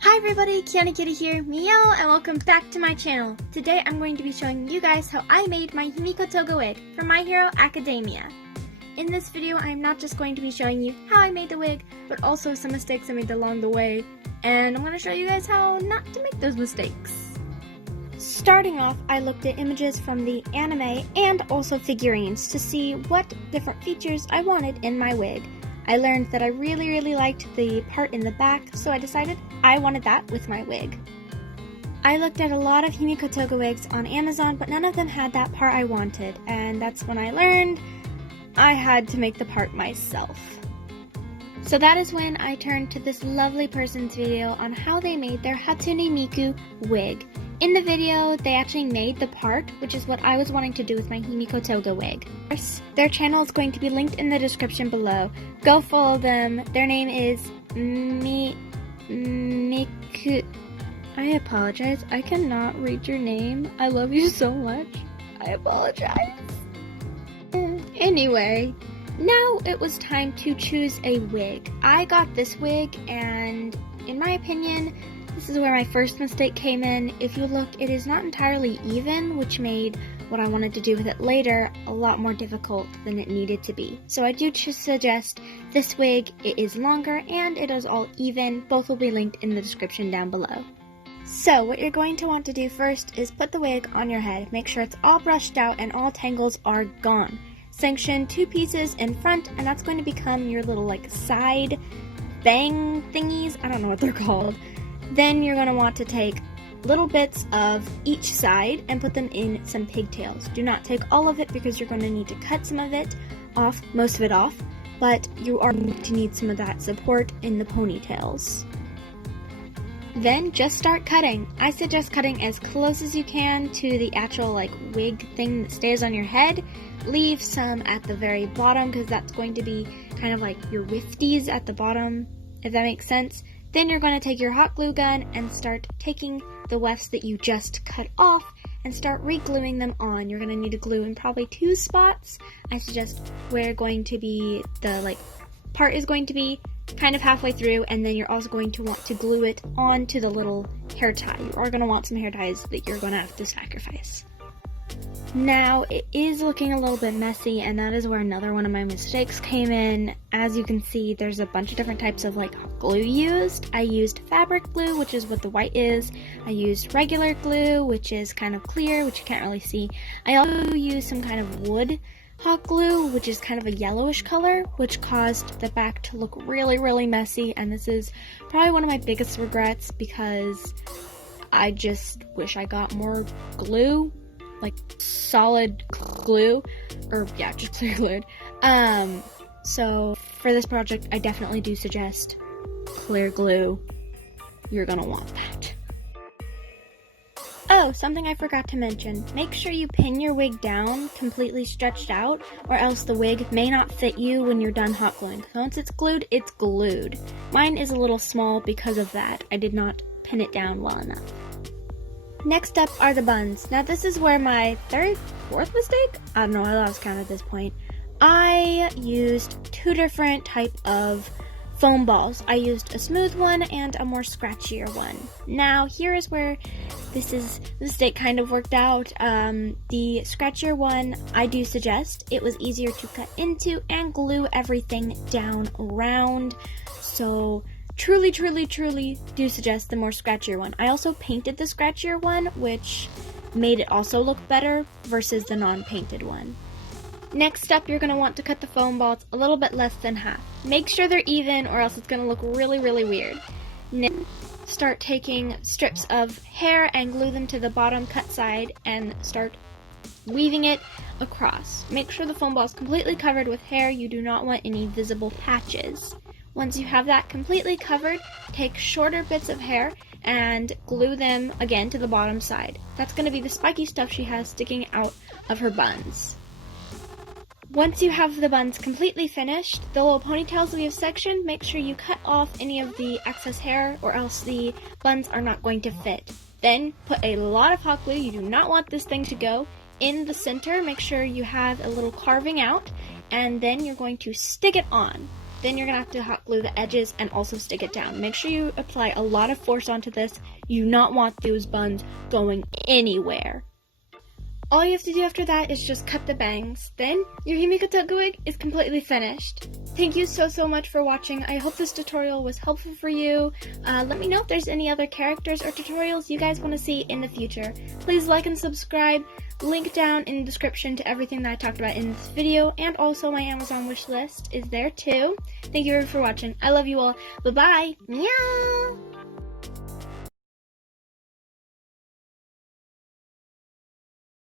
Hi everybody, Kiana Kitty here, meow, and welcome back to my channel. Today I'm going to be showing you guys how I made my Himiko toga wig from My Hero Academia. In this video, I'm not just going to be showing you how I made the wig, but also some mistakes I made along the way, and I'm going to show you guys how not to make those mistakes. Starting off, I looked at images from the anime and also figurines to see what different features I wanted in my wig. I learned that I really liked the part in the back, so I decided I wanted that with my wig. I looked at a lot of Himiko toga wigs on Amazon, but none of them had that part I wanted, and that's when I learned I had to make the part myself. So that is when I turned to this lovely person's video on how they made their Hatsune Miku wig. In the video, they actually made the part, which is what I was wanting to do with my Himiko toga wig. Their channel is going to be linked in the description below. Go follow them. Their name is Miku. I apologize. I cannot read your name. I love you so much. I apologize. Anyway, now it was time to choose a wig. I got this wig, and in my opinion, this is where my first mistake came in. If you look, it is not entirely even, which made what I wanted to do with it later a lot more difficult than it needed to be. So I do suggest this wig. It is longer and it is all even. Both will be linked in the description down below. So what you're going to want to do first is put the wig on your head. Make sure it's all brushed out and all tangles are gone. Section 2 pieces in front, and that's going to become your little side bang thingies. I don't know what they're called. Then you're going to want to take little bits of each side and put them in some pigtails. Do not take all of it because you're going to need to cut some of it off, most of it off, but you are going to need some of that support in the ponytails. Then just start cutting. I suggest cutting as close as you can to the actual wig thing that stays on your head. Leave some at the very bottom because that's going to be kind of like your wifties at the bottom, if that makes sense. Then you're going to take your hot glue gun and start taking the wefts that you just cut off and start re-gluing them on. You're going to need to glue in probably 2 spots. I suggest where going to be the part is going to be kind of halfway through, and then you're also going to want to glue it onto the little hair tie. You are going to want some hair ties that you're going to have to sacrifice. Now, it is looking a little bit messy, and that is where another one of my mistakes came in. As you can see, there's a bunch of different types of glue used. I used fabric glue, which is what the white is. I used regular glue, which is kind of clear, which you can't really see. I also used some kind of wood hot glue, which is kind of a yellowish color, which caused the back to look really messy, and this is probably one of my biggest regrets because I just wish I got more glue. Solid glue, or yeah, just clear glued. So for this project, I definitely do suggest clear glue. You're gonna want that. Oh, something I forgot to mention. Make sure you pin your wig down completely stretched out, or else the wig may not fit you when you're done hot gluing. So once it's glued, it's glued. Mine is a little small because of that. I did not pin it down well enough. Next up are the buns. Now this is where my fourth mistake? I don't know, I lost count at this point. I used 2 different type of foam balls. I used a smooth one and a more scratchier one. Now here is where the mistake kind of worked out. The scratchier one, I do suggest. It was easier to cut into and glue everything down around. So truly do suggest the more scratchier one. I also painted the scratchier one, which made it also look better versus the non-painted one. Next up, you're going to want to cut the foam balls a little bit less than half. Make sure they're even or else it's going to look really weird. Then start taking strips of hair and glue them to the bottom cut side and start weaving it across. Make sure the foam ball is completely covered with hair. You do not want any visible patches. Once you have that completely covered, take shorter bits of hair and glue them again to the bottom side. That's going to be the spiky stuff she has sticking out of her buns. Once you have the buns completely finished, the little ponytails we have sectioned, make sure you cut off any of the excess hair or else the buns are not going to fit. Then put a lot of hot glue, you do not want this thing to go, in the center. Make sure you have a little carving out, and then you're going to stick it on. then you're gonna have to hot glue the edges and also stick it down. Make sure you apply a lot of force onto this. You do not want those buns going anywhere. All you have to do after that is just cut the bangs. Then your Himiko toga wig is completely finished. Thank you so much for watching. I hope this tutorial was helpful for you. Let me know if there's any other characters or tutorials you guys want to see in the future. Please like and subscribe. Link down in the description to everything that I talked about in this video, and also my Amazon wish list is there too. Thank you for watching. I love you all. Bye bye. Meow.